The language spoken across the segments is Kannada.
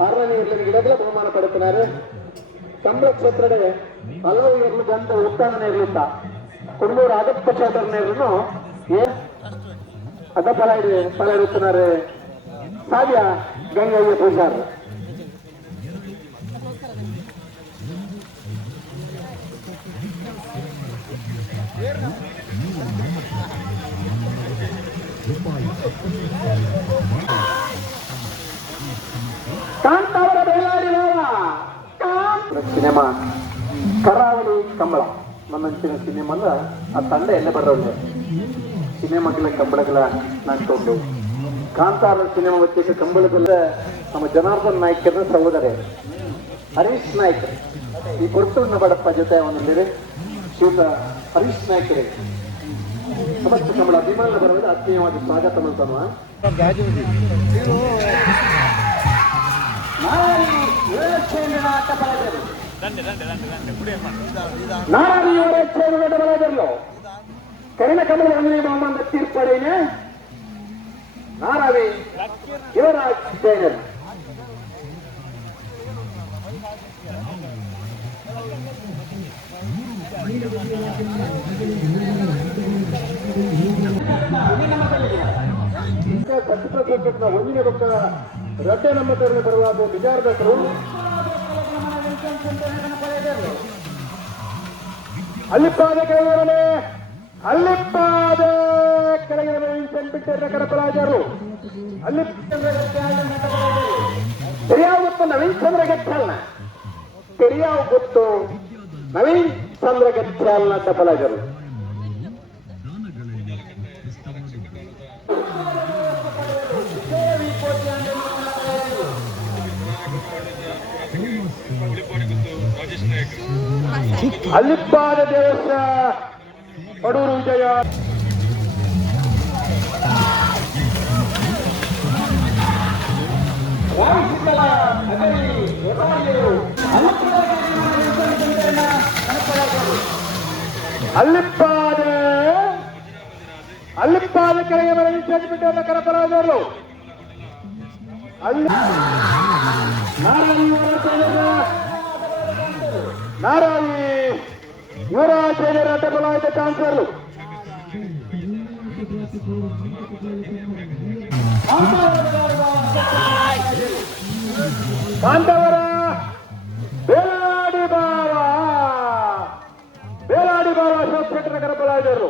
ಆರನೇ ಇರ್ಲಿಗೆ ಗಿಡಗಳ ಬಹುಮಾನ ಪಡುತ್ತಿದ್ದಾರೆ ಕಂಬಳ ಕ್ಷೇತ್ರಡೆ ಹಲವು ಇರ್ಲು ಗಂಧ ಉತ್ಪಾದನೆ ಇರ್ಲಿತ್ತ ಕುಂದೂರು ಅಗತ್ಯ ಕ್ಷೇತ್ರನೇರನ್ನು ಅದ ಫಲ ಇದೆ ಫಲ ಇರುತ್ತಾರೆ ಸಾಧ್ಯ ಗಂಗಯ್ಯ ಪೂಜಾರ್ ಕಾಂತಾವರ ಅನ್ನೋ ಸಿನಿಮಾ. ಕರಾವಳಿ ಕಂಬಳ. ನನ್ನಂಚಿನ ಸಿನಿಮಾ ಅಂದ್ರೆ ಆ ತಂಡ ಎಲ್ಲ ಬರೋದು. ಸಿನಿಮಾಗಳ ಕಂಬಳಗಳ ನಾಟ್ಕೊಂಡು ಕಾಂತಾರ ಸಿನಿಮಾ ವ್ಯಕ್ತಿಗೆ ಕಂಬಳದಲ್ಲ ನಮ್ಮ ಜನಾರ್ದನ್ ನಾಯ್ಕರ ಸಹೋದರಿ. ಹರೀಶ್ ನಾಯ್ಕ. ಈ ಕೊಟ್ಟು ಬಡಪ್ಪ ಜೊತೆ ಒಂದು ಬೇರೆ ಶೂಟ ಹರೀಶ್ ನಾಯ್ಕರೇ ಸಮಸ್ತ ಕಂಬಳ ಅಭಿಮಾನ ಬರೋದು ಆತ್ಮೀಯವಾಗಿ ಸ್ವಾಗತ ಮಾಡ್ತಾನ ನಾರಾಯಣ ಇವರ ಚೇರುಗಡ ಬರದಲ್ಲೋ ಕರಿಣ ಕಮಲ ಅಂಜನೇ ಮಾಮಂದ ತೀರ್ಪಡೇನೆ ನಾರಾವಿ ಯುವರಾಜ್ ಜೈನರ್ ಸತ್ಯಪ್ರತಿಜ್ಞ ಒಂದಿನ ಪಕ್ಕ ರಡ್ಡೆ ನಮ್ಮ ತರಲಿ ಬರುವಾಗ ವಿಚಾರದಕರು ಅಲ್ಲಿಪ್ಪಾದ ಕೆಳಗಿರಲಿ. ಅಲ್ಲಿಪ್ಪಾದ ಕೆಳಗಿರಲಿ. ವಿನ್ಸೆಂಟ್ ಬಿಟ್ಟರೆ ಕಡಪರಾಜರು ಅಲ್ಲಿ ಗೊತ್ತು, ನವೀನ್ ಚಂದ್ರ ಗೆಚ್ಚಲ್ನ ಸರಿಯಾದ ಗೊತ್ತು, ನವೀನ್ ಚಂದ್ರ ಗೆಚ್ಚಲ್ನ ಡಬಲಾಜರು ಅಲ್ಲಿಪ್ಪಾದ ದೇವಸ ಪಡೂರು ವಿಜಯ ಅಲ್ಲಿಪ್ಪಾದ ಅಲ್ಲಿಪ್ಪಾದ ಕೆಳಗೆ ಬರಲಿ ಬಿಟ್ಟವರ ಕರಪರಾದರು ಅಲ್ಲಿ ನಾರಾಯಣ ನಾರಾಯಿ యువరాజ్ ట్రైనర్ అడ్డపులాయిత ట్రాన్స్ఫర్లు కాంతవరా వేలాడి బావా వేలాడి బావా సూత్రకర కరపలాడారు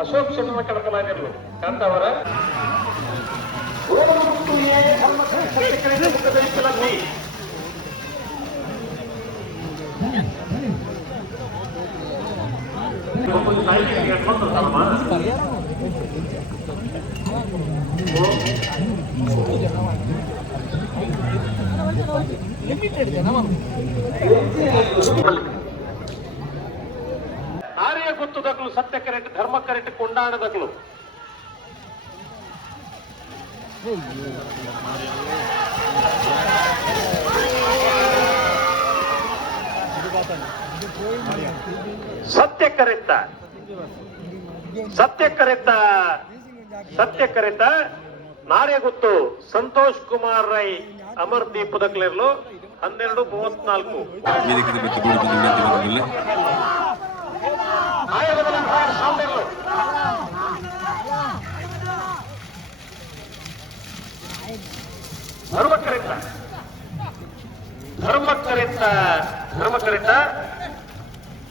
ಅಶೋಕ್ ಶೆಟ್ಟನ ಕಡಕಲಾಗಿರಲು ಕಾಂತಾವರ ಮುಖದಲ್ಲಿ ಆರ್ಯ ಗೊತ್ತುದಕ್ಕಲು ಸತ್ಯ ಕರೆಟ್ ಧರ್ಮ ಕರೆಟ್ ಕೊಂಡಾಡದಕ್ಕಲು ಸತ್ಯ ಕರೆತ ಸತ್ಯ ಕರೆತ ಸತ್ಯ ಕರೆತ ನಾರ್ಯಗುತ್ತು ಸಂತೋಷ್ ಕುಮಾರ್ ರೈ ಅಮರ್ದೀಪದ ಕ್ಲೇರ್ಲು. ಹನ್ನೆರಡು ಮೂವತ್ನಾಲ್ಕು ಕರೆತ ಧರ್ಮ ಕರೆತ ಧರ್ಮ ಧರ್ಮಕರಿತ.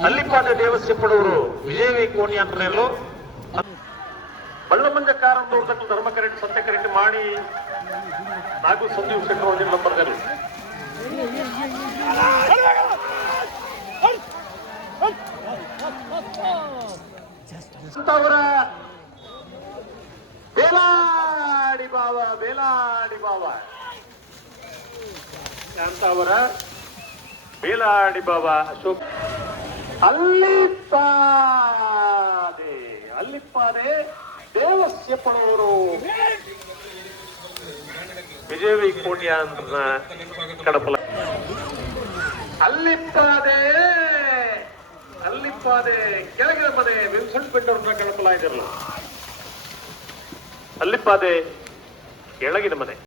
ಧರ್ಮಕರಿತ ದೇವಸ್ಥೆ ಪಡುವರು ವಿಜಯವಿ ಕೋಣಿ ಅಂತನೇರು ಬಳ್ಳಮಂಜ ಕರೆಂಟ್ ಸತ್ಯ ಕರೆಂಟ್ ಮಾಡಿ ಸಂಜೀವ್ ಶೆಟ್ಟರ್ ಒಂದಿನ ನಂಬರ್ದಲ್ಲಿ ಅವರ ಬೇಲಾಡಿ ಬಾವ ಬೇಲಾಡಿ ಬಾವ ಅಂತ ಅವರ ಬೇಲಾಡಿ ಬಾಬಾ ಅಶೋಕ್ ಅಲ್ಲಿಪ್ಪಾದೆ ಅಲ್ಲಿಪ್ಪಾದೆ ದೇವಸ್ಯಪ್ಪನವರು ವಿಜಯವಿ ಕೋಟ್ಯ ಅಂತ ಕಡಪಲ ಅಲ್ಲಿಪ್ಪಾದೆ ಅಲ್ಲಿಪ್ಪಾದೆ ಕೆಳಗಿನ ಮನೆ ವಿನ್ಸೆಂಟ್ ಬೆಟ್ಟವ್ರನ್ನ ಕಡಪಲ ಇದಿರಲ್ಲ ಅಲ್ಲಿಪ್ಪಾದೆ, ಕೆಳಗಿನ ಮನೆ.